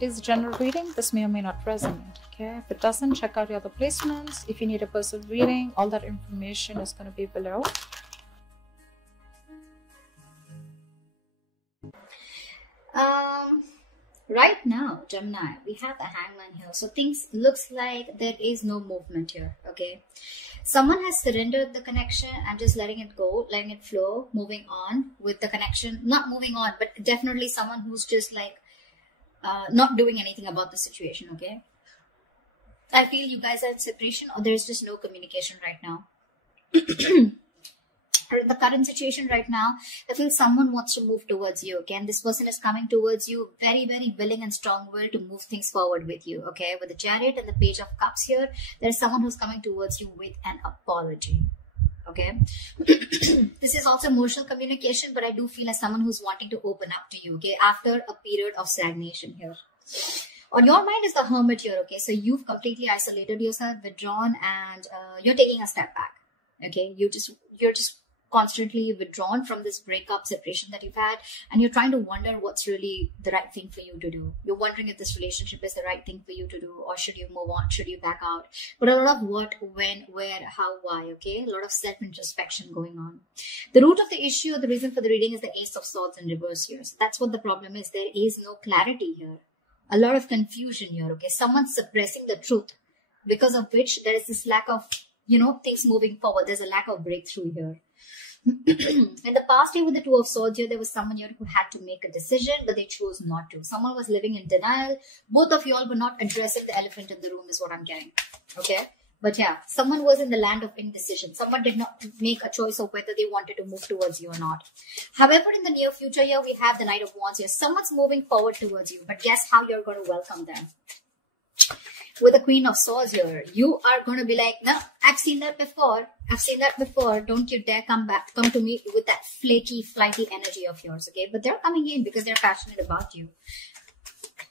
It is a general reading. This may or may not resonate. Okay, if it doesn't, check out your other placements. If you need a personal reading, all that information is going to be below. Right now, Gemini, we have the Hangman here. So things looks like there is no movement here. Okay, someone has surrendered the connection and just letting it go, letting it flow, moving on with the connection. Not moving on, but definitely someone who's just like not doing anything about the situation. Okay, I feel you guys are in separation, or there's just no communication right now. The current situation right now, I feel someone wants to move towards you. Okay, and this person is coming towards you very, very willing and strong-willed to move things forward with you. Okay, with the Chariot and the Page of Cups here, there's someone who's coming towards you with an apology. Okay, this is also emotional communication, but I do feel as someone who's wanting to open up to you. Okay, after a period of stagnation here. On your mind is the Hermit here. Okay, so you've completely isolated yourself, withdrawn, and you're taking a step back. Okay, you're just constantly withdrawn from this breakup, separation that you've had, and you're trying to wonder what's really the right thing for you to do. You're wondering if this relationship is the right thing for you to do, or should you move on, should you back out? But a lot of what, when, where, how, why. Okay, a lot of self-introspection going on. The root of the issue, the reason for the reading, is the Ace of Swords in reverse here. So that's what the problem is. There is no clarity here. A lot of confusion here. Okay, someone's suppressing the truth, because of which there is this lack of, things moving forward. There's a lack of breakthrough here. In the past year with the Two of Swords here, there was someone here who had to make a decision, but they chose not to. Someone was living in denial. Both of you all were not addressing the elephant in the room is what I'm getting. Okay, but yeah, someone was in the land of indecision. Someone did not make a choice of whether they wanted to move towards you or not. However, in the near future here, we have the Knight of Wands here. Someone's moving forward towards you, but guess how you're going to welcome them? With the Queen of Swords here, you are going to be like, no, I've seen that before. I've seen that before. Don't you dare come to me with that flaky, flighty energy of yours, okay? But they're coming in because they're passionate about you.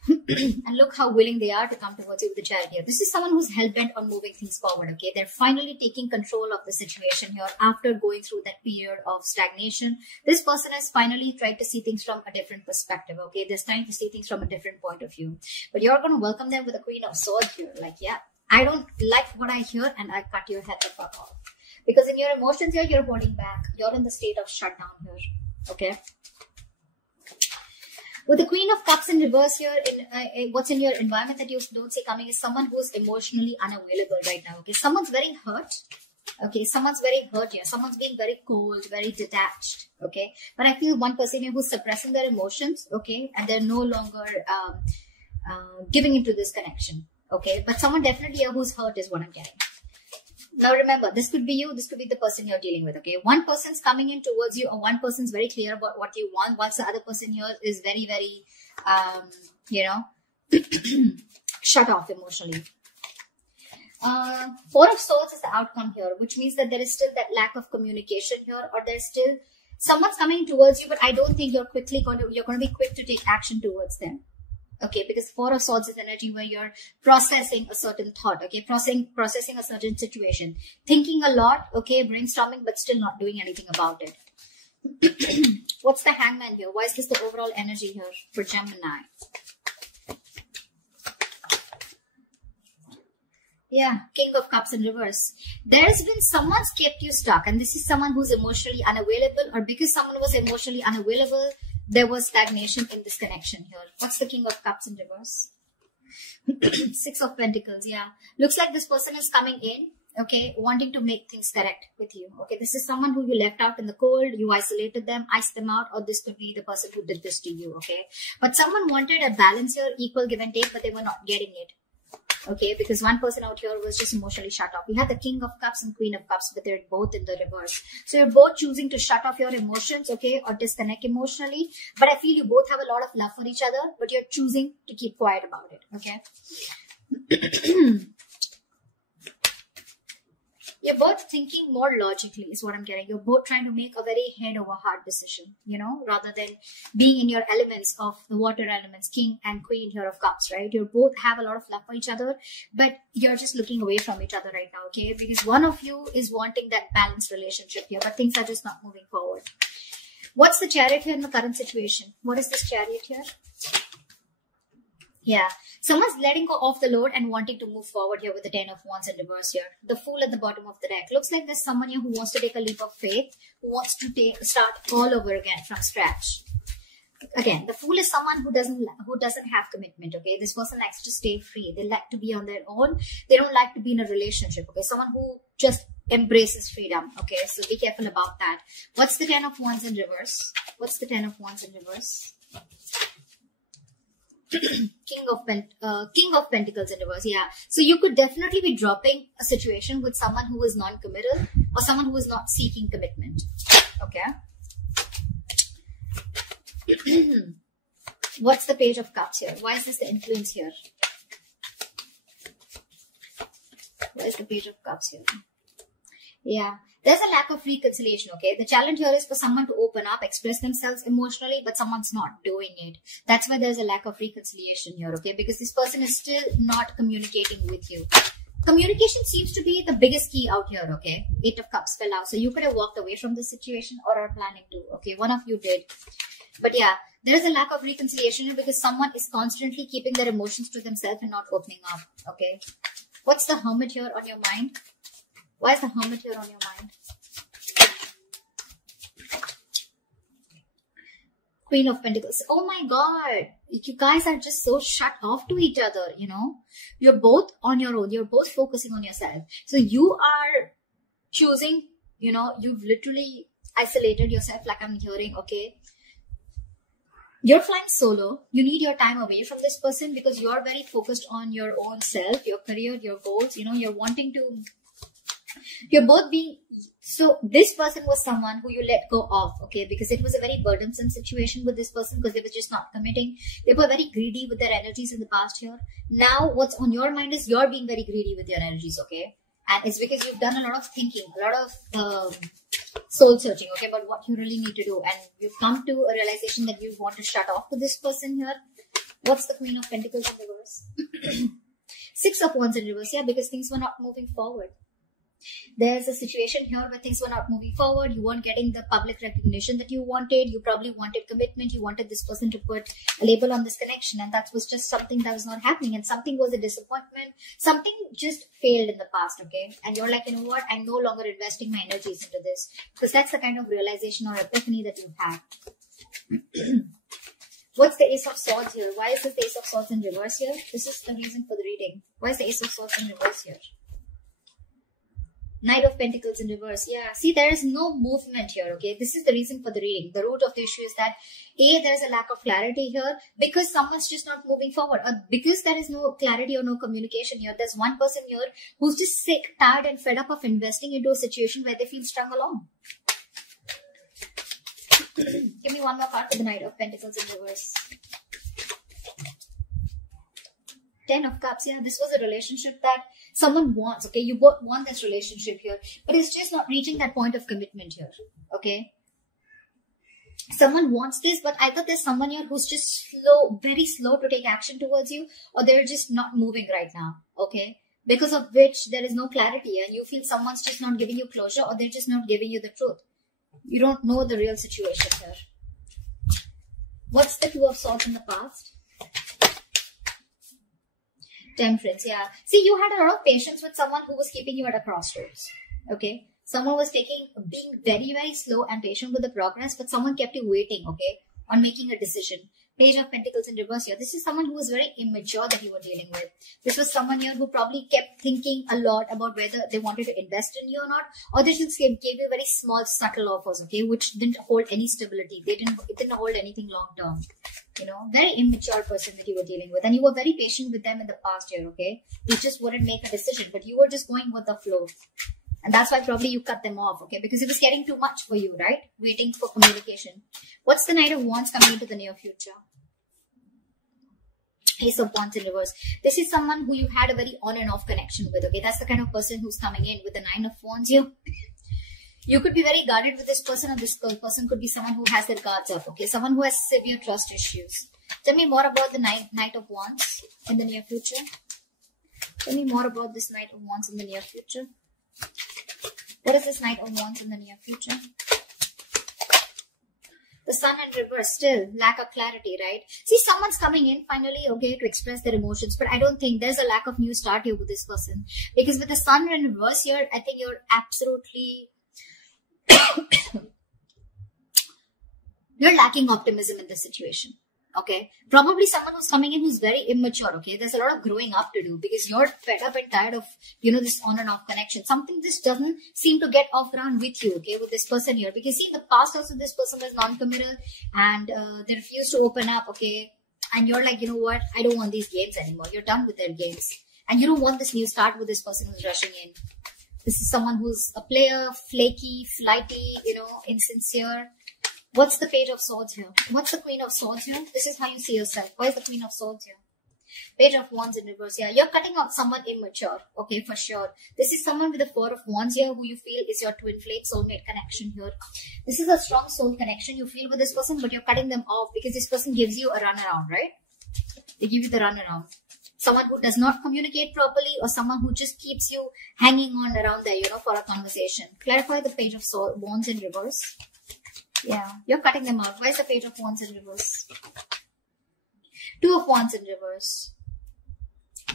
And look how willing they are to come towards you with the Chariot here. This is someone who's hell-bent on moving things forward, okay? They're finally taking control of the situation here after going through that period of stagnation. This person has finally tried to see things from a different perspective, okay? They're trying to see things from a different point of view. But you're going to welcome them with the Queen of Swords here. Like, yeah, I don't like what I hear, and I cut your head the fuck off. Because in your emotions here, you're holding back. You're in the state of shutdown here, okay? With the Queen of Cups in reverse here, what's in your environment that you don't see coming is someone who's emotionally unavailable right now. Okay, someone's very hurt. Okay, someone's very hurt here. Someone's being very cold, very detached. Okay, but I feel one person here who's suppressing their emotions. Okay, and they're no longer giving into this connection. Okay, but someone definitely here who's hurt is what I'm getting. Now remember, this could be you, this could be the person you're dealing with, okay? One person's coming in towards you, or one person's very clear about what you want, whilst the other person here is very, very, shut off emotionally. Four of Swords is the outcome here, which means that there is still that lack of communication here, or there's still someone's coming towards you, but I don't think you're going to be quick to take action towards them. Okay, because Four of Swords is energy where you're processing a certain thought, okay, processing a certain situation, thinking a lot, okay, brainstorming, but still not doing anything about it. What's the Hangman here? Why is this the overall energy here for Gemini? Yeah, King of Cups in reverse. There's been someone's kept you stuck, and this is someone who's emotionally unavailable, or because someone was emotionally unavailable, there was stagnation in this connection here. What's the King of Cups in reverse? Six of Pentacles, yeah. Looks like this person is coming in, okay, wanting to make things correct with you. Okay, this is someone who you left out in the cold, you isolated them, iced them out, or this could be the person who did this to you, okay? But someone wanted a balance here, equal give and take, but they were not getting it. Okay, because one person out here was just emotionally shut off. We have the King of Cups and Queen of Cups, but they're both in the reverse. So you're both choosing to shut off your emotions, okay, or disconnect emotionally. But I feel you both have a lot of love for each other, but you're choosing to keep quiet about it, okay? You're both thinking more logically is what I'm getting. You're both trying to make a very head over heart decision, rather than being in your elements of the water elements, King and Queen here of Cups, right? You both have a lot of love for each other, but you're just looking away from each other right now, okay? Because one of you is wanting that balanced relationship here, but things are just not moving forward. What's the Chariot here in the current situation? What is this Chariot here? Yeah, someone's letting go of the load and wanting to move forward here with the 10 of Wands in reverse here. The Fool at the bottom of the deck. Looks like there's someone here who wants to take a leap of faith, who wants to start all over again from scratch. Again, the Fool is someone who doesn't have commitment. Okay, this person likes to stay free. They like to be on their own. They don't like to be in a relationship. Okay, someone who just embraces freedom. Okay, so be careful about that. What's the 10 of Wands in reverse? What's the 10 of Wands in reverse? King of Pentacles in reverse. Yeah, so you could definitely be dropping a situation with someone who is non-committal or someone who is not seeking commitment. Okay. What's the Page of Cups here? Why is this the influence here? Why is the Page of Cups here? Yeah, there's a lack of reconciliation. Okay, the challenge here is for someone to open up, express themselves emotionally, but someone's not doing it. That's why there's a lack of reconciliation here. Okay, because this person is still not communicating with you. Communication seems to be the biggest key out here. Okay, 8 of Cups fell out, so you could have walked away from this situation or are planning to. Okay, one of you did. But yeah, there is a lack of reconciliation here because someone is constantly keeping their emotions to themselves and not opening up. Okay. What's the Hermit here on your mind? Why is the Hermit here on your mind? Queen of Pentacles. Oh my God. You guys are just so shut off to each other, you know. You're both on your own. You're both focusing on yourself. So you are choosing, you know, you've literally isolated yourself like I'm hearing, okay. You're flying solo. You need your time away from this person because you're very focused on your own self, your career, your goals. You know, you're wanting to, you're both being, so this person was someone who you let go of, okay, because it was a very burdensome situation with this person because they were just not committing. They were very greedy with their energies in the past year. Now, what's on your mind is you're being very greedy with your energies, okay? And it's because you've done a lot of thinking, a lot of soul searching, okay, about what you really need to do. And you've come to a realization that you want to shut off to this person here. What's the Queen of Pentacles in reverse? 6 of Wands in reverse, yeah, because things were not moving forward. There's a situation here where things were not moving forward. You weren't getting the public recognition that you wanted. You probably wanted commitment. You wanted this person to put a label on this connection. And that was just something that was not happening. And something was a disappointment. Something just failed in the past, okay? And you're like, you know what? I'm no longer investing my energies into this. Because that's the kind of realization or epiphany that you have. What's the Ace of Swords here? Why is this the Ace of Swords in reverse here? This is the reason for the reading. Why is the Ace of Swords in reverse here? Knight of Pentacles in reverse. Yeah, see, there is no movement here, okay? This is the reason for the reading. The root of the issue is that, A, there's a lack of clarity here because someone's just not moving forward. Or because there is no clarity or no communication here. There's one person here who's just sick, tired and fed up of investing into a situation where they feel strung along. Give me one more card for the Knight of Pentacles in reverse. 10 of Cups. Yeah, this was a relationship that someone wants, okay? You both want this relationship here, but it's just not reaching that point of commitment here, okay? Someone wants this, but either there's someone here who's just slow, very slow to take action towards you, or they're just not moving right now, okay? Because of which there is no clarity and you feel someone's just not giving you closure or they're just not giving you the truth. You don't know the real situation here. What's the Two of Swords in the past? Temperance, yeah. See, you had a lot of patience with someone who was keeping you at a crossroads, okay? Someone was being very, very slow and patient with the progress, but someone kept you waiting, okay, on making a decision. Page of Pentacles in reverse here. This is someone who was very immature that you were dealing with. This was someone here who probably kept thinking a lot about whether they wanted to invest in you or not, or they just gave you very small, subtle offers, okay, which didn't hold any stability. It didn't hold anything long term. You know, very immature person that you were dealing with, and you were very patient with them in the past year, okay? You just wouldn't make a decision, but you were just going with the flow. And that's why probably you cut them off, okay? Because it was getting too much for you, right? Waiting for communication. What's the Knight of Wands coming into the near future? Ace of Wands in reverse. This is someone who you had a very on and off connection with, okay? That's the kind of person who's coming in with the 9 of Wands here. You could be very guarded with this person, or this person could be someone who has their guards up, okay? Someone who has severe trust issues. Tell me more about the Knight of Wands in the near future. Tell me more about this Knight of Wands in the near future. What is this Knight of Wands in the near future? The sun in reverse, still lack of clarity, right? See, someone's coming in finally, okay, to express their emotions, but I don't think there's a lack of new start here with this person, because with the sun in reverse here, I think you're absolutely you're lacking optimism in this situation. Okay, probably someone who's coming in who's very immature. Okay, there's a lot of growing up to do, because you're fed up and tired of, you know, this on and off connection. Something just doesn't seem to get off ground with you. Okay, with this person here, because see, in the past also this person was non-committal and they refused to open up. Okay, and you're like, you know what, I don't want these games anymore. You're done with their games, and you don't want this new start with this person who's rushing in. This is someone who's a player, flaky, flighty, you know, insincere. What's the Page of Swords here? What's the Queen of Swords here? This is how you see yourself. Why is the Queen of Swords here? Page of Wands in reverse. Yeah, you're cutting out someone immature. Okay, for sure. This is someone with the Four of Wands here who you feel is your twin flame soulmate connection here. This is a strong soul connection you feel with this person, but you're cutting them off because this person gives you a runaround, right? They give you the runaround. Someone who does not communicate properly, or someone who just keeps you hanging on around there, you know, for a conversation. Clarify the Page of Wands in reverse. Yeah, you're cutting them out. Where's the Page of Wands in reverse? Two of Wands in reverse.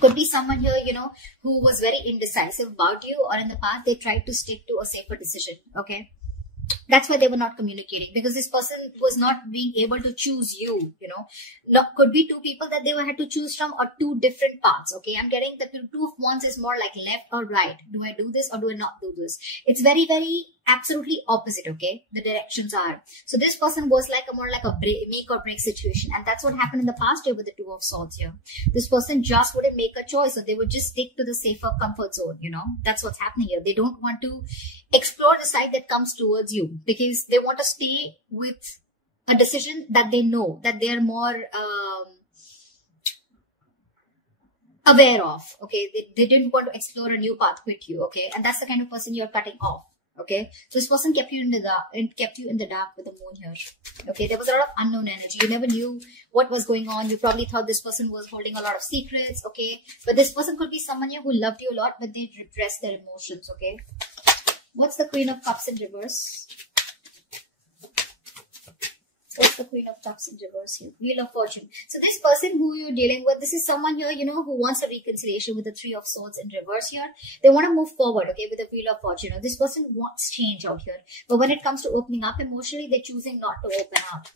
Could be someone here, you know, who was very indecisive about you, or in the past they tried to stick to a safer decision. Okay, that's why they were not communicating, because this person was not being able to choose you, you know. Could be two people that they had to choose from, or two different paths. Okay, I'm getting the Two of Wands is more like left or right. Do I do this or do I not do this? It's very, very absolutely opposite. Okay, the directions are. So this person was like a more like a make or break situation, and that's what happened in the past year with the Two of Swords here. This person just wouldn't make a choice, or they would just stick to the safer comfort zone. You know, that's what's happening here. They don't want to explore the side that comes towards you, because they want to stay with a decision that they know, that they're more aware of. Okay, they didn't want to explore a new path with you. Okay, and that's the kind of person you're cutting off. Okay, so this person kept you in the dark, and kept you in the dark with the moon here. Okay, there was a lot of unknown energy. You never knew what was going on. You probably thought this person was holding a lot of secrets. Okay, but this person could be someone here who loved you a lot, but they repressed their emotions. Okay, what's the Queen of Cups in reverse? What's the Queen of Cups in reverse here? Wheel of Fortune. So this person who you're dealing with, this is someone here, you know, who wants a reconciliation with the Three of Swords in reverse here. They want to move forward, okay, with the Wheel of Fortune. This person wants change out here. But when it comes to opening up emotionally, they're choosing not to open up.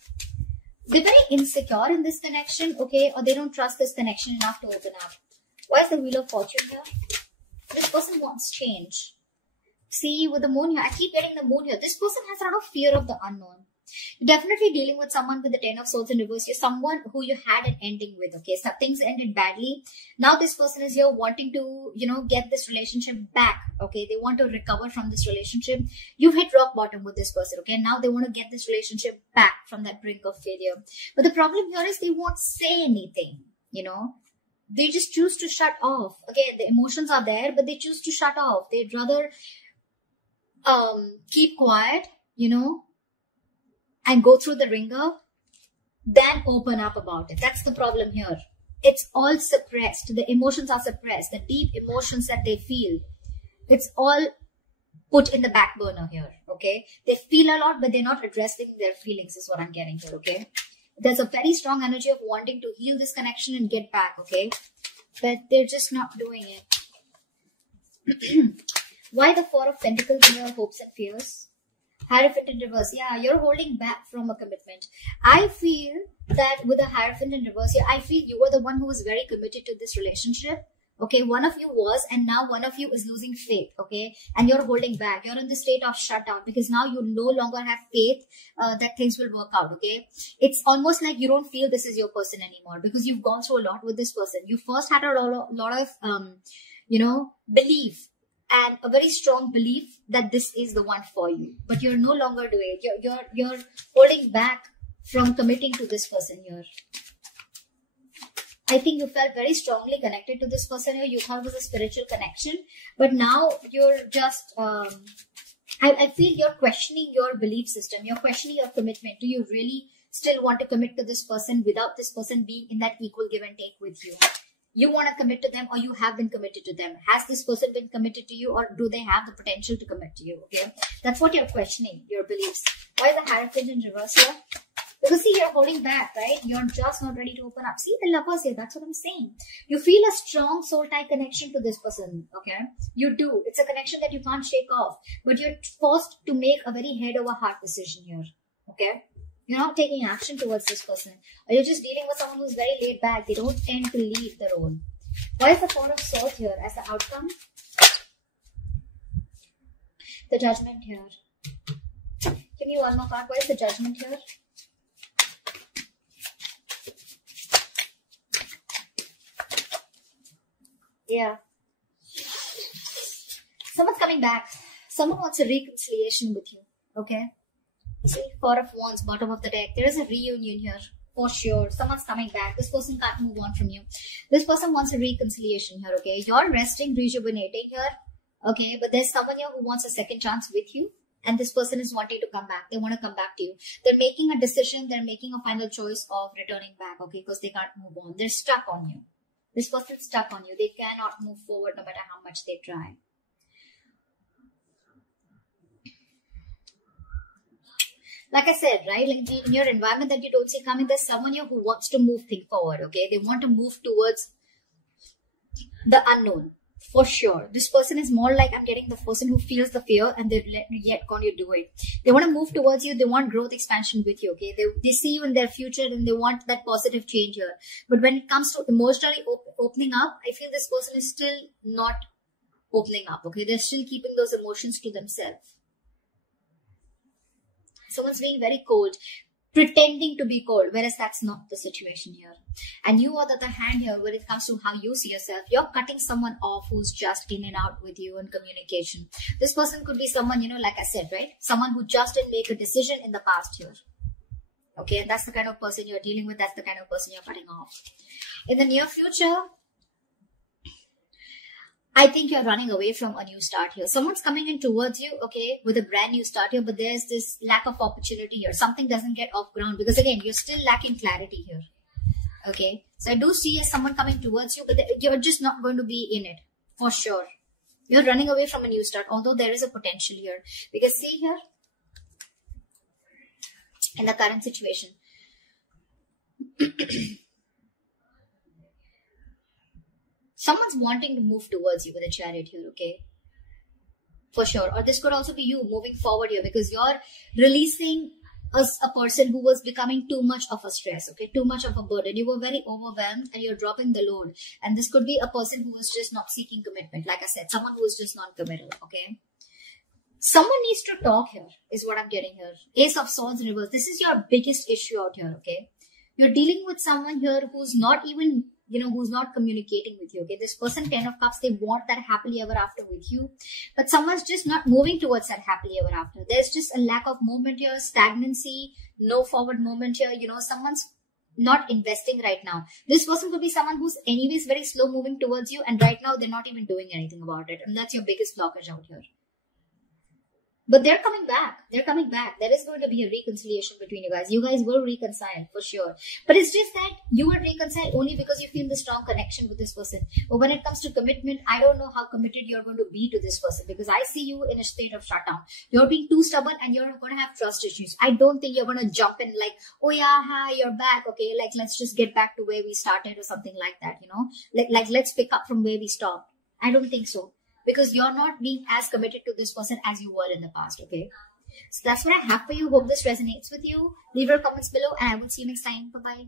They're very insecure in this connection, okay, or they don't trust this connection enough to open up. Why is the Wheel of Fortune here? This person wants change. See, with the moon here, I keep getting the moon here. This person has a lot of fear of the unknown. You're definitely dealing with someone with the Ten of Swords in reverse. You're someone who you had an ending with, okay? So things ended badly. Now this person is here wanting to, you know, get this relationship back, okay? They want to recover from this relationship. You've hit rock bottom with this person, okay? Now they want to get this relationship back from that brink of failure. But the problem here is they won't say anything, you know? They just choose to shut off. Again, the emotions are there, but they choose to shut off. They'd rather keep quiet, you know, and go through the ringer than open up about it. That's the problem here. It's all suppressed. The emotions are suppressed. The deep emotions that they feel, it's all put in the back burner here, okay? They feel a lot, but they're not addressing their feelings is what I'm getting here, okay? There's a very strong energy of wanting to heal this connection and get back, okay? But they're just not doing it. Why the Four of Pentacles here? Hopes and fears. Hierophant in reverse. Yeah, you're holding back from a commitment. I feel that with the Hierophant in reverse here, I feel you were the one who was very committed to this relationship. Okay, one of you was, and now one of you is losing faith. Okay, and you're holding back. You're in the state of shutdown because now you no longer have faith that things will work out. Okay, it's almost like you don't feel this is your person anymore because you've gone through a lot with this person. You first had a lot of you know, belief. And a very strong belief that this is the one for you, but you're no longer doing it. You're holding back from committing to this person here. I think you felt very strongly connected to this person here. You thought it was a spiritual connection, but now you're just. I feel you're questioning your belief system. You're questioning your commitment. Do you really still want to commit to this person without this person being in that equal give and take with you? You want to commit to them, or you have been committed to them. Has this person been committed to you, or do they have the potential to commit to you? Okay, that's what you're questioning, your beliefs. Why is the Hierophant in reverse here? Because see, you're holding back, right? You're just not ready to open up. See, the lovers here, that's what I'm saying. You feel a strong soul tie connection to this person, okay? You do. It's a connection that you can't shake off. But you're forced to make a very head over heart decision here, okay? You're not taking action towards this person. Or you're just dealing with someone who's very laid back. They don't tend to lead their own. What is the Four of Swords here as the outcome? The Judgment here. Give me one more card. What is the Judgment here? Yeah. Someone's coming back. Someone wants a reconciliation with you. Okay. See, Four of Wands, bottom of the deck. There is a reunion here. For sure. Someone's coming back. This person can't move on from you. This person wants a reconciliation here. Okay. You're resting, rejuvenating here. Okay. But there's someone here who wants a second chance with you. And this person is wanting to come back. They want to come back to you. They're making a decision. They're making a final choice of returning back. Okay. Because they can't move on. They're stuck on you. This person's stuck on you. They cannot move forward no matter how much they try. Like I said, right? Like in your environment that you don't see coming, there's someone here who wants to move things forward, okay? They want to move towards the unknown, for sure. This person is more like, I'm getting the person who feels the fear and they're yet going to do it. They want to move towards you. They want growth, expansion with you, okay? They see you in their future and they want that positive change here. But when it comes to emotionally opening up, I feel this person is still not opening up, okay? They're still keeping those emotions to themselves. Someone's being very cold, pretending to be cold, whereas that's not the situation here. And you, on the other hand here, when it comes to how you see yourself, you're cutting someone off who's just in and out with you in communication. This person could be someone, you know, like I said, right? Someone who just didn't make a decision in the past here. Okay, and that's the kind of person you're dealing with. That's the kind of person you're cutting off. In the near future, I think you're running away from a new start here. Someone's coming in towards you, okay, with a brand new start here, but there's this lack of opportunity here. Something doesn't get off ground because, again, you're still lacking clarity here, okay? So I do see someone coming towards you, but you're just not going to be in it, for sure. You're running away from a new start, although there is a potential here. Because see here, in the current situation, someone's wanting to move towards you with a Chariot here, okay? For sure. Or this could also be you moving forward here because you're releasing a person who was becoming too much of a stress, okay? Too much of a burden. You were very overwhelmed and you're dropping the load. And this could be a person who was just not seeking commitment. Like I said, someone who is just non-committal, okay? Someone needs to talk here is what I'm getting here. Ace of Swords in reverse. This is your biggest issue out here, okay? You're dealing with someone here who's not even, you know, who's not communicating with you, okay? This person, Ten of Cups, they want that happily ever after with you. But someone's just not moving towards that happily ever after. There's just a lack of movement here, stagnancy, no forward movement here. You know, someone's not investing right now. This person could be someone who's anyways very slow moving towards you. And right now, they're not even doing anything about it. And that's your biggest blockage out here. But they're coming back. They're coming back. There is going to be a reconciliation between you guys. You guys will reconcile for sure. But it's just that you will reconcile only because you feel the strong connection with this person. But when it comes to commitment, I don't know how committed you're going to be to this person because I see you in a state of shutdown. You're being too stubborn and you're going to have trust issues. I don't think you're going to jump in like, oh yeah, hi, you're back. Okay, like let's just get back to where we started or something like that, you know? Like let's pick up from where we stopped. I don't think so. Because you're not being as committed to this person as you were in the past, okay? So that's what I have for you. Hope this resonates with you. Leave your comments below and I will see you next time. Bye-bye.